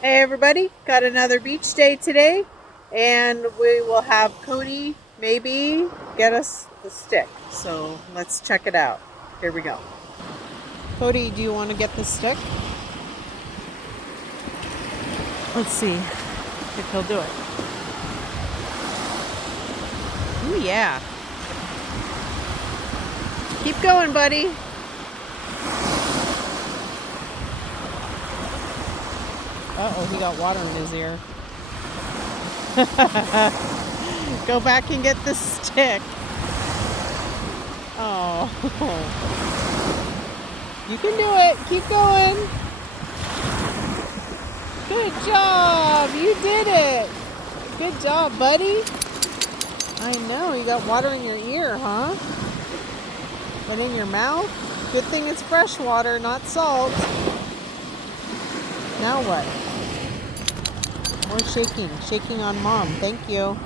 Hey everybody, got another beach day today, and we will have Cody maybe get us the stick. So let's check it out. Here we go. Cody, do you want to get the stick? Let's see if he'll do it. Ooh, yeah. Keep going, buddy. Uh-oh, he got water in his ear. Go back and get the stick. Oh. You can do it. Keep going. Good job. You did it. Good job, buddy. I know. You got water in your ear, huh? And in your mouth? Good thing it's fresh water, not salt. Now what? More shaking. Shaking on mom. Thank you.